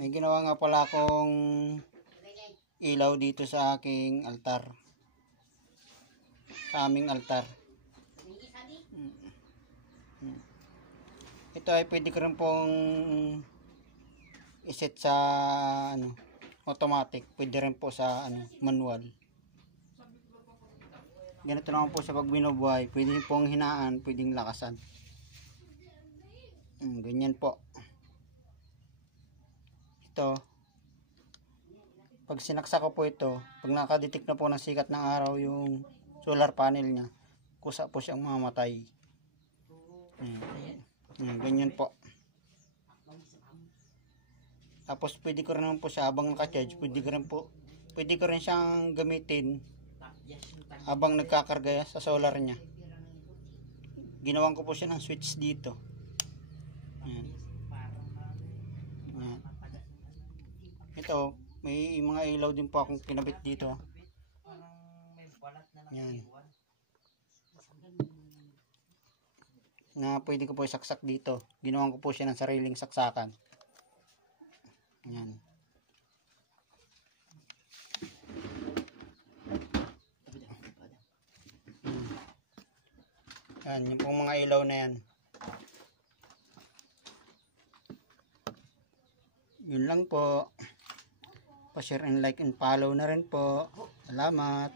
May ginawa nga pala akong ilaw dito sa aking altar. Sa aming altar. Ito ay pwede ko rin pong iset sa automatic. Pwede rin po sa manual. Ganito naman po sa pag binubuhay. Pwede pong hinaan, pwedeng lakasan. Ganyan po. Ito. Pag sinaksak ko po ito, pag nakadetect na po ng sikat ng araw yung solar panel niya, kusa po siyang mamatay. Ganyan po. Tapos pwede ko rin naman po siya habang naka-charge, pwede ko rin siyang gamitin habang nagkakarga sa solar niya. Ginawan ko po siya ng switch dito. Ayan. Ayan. Ito, may mga ilaw din po akong pinabit dito. Ayan. Na pwede ko po isaksak dito. Ginawan ko po siya ng sariling saksakan. Ayan. Ayan, yung pong mga ilaw na yan. Yun lang po. Pa-share and like and follow na rin po. Salamat.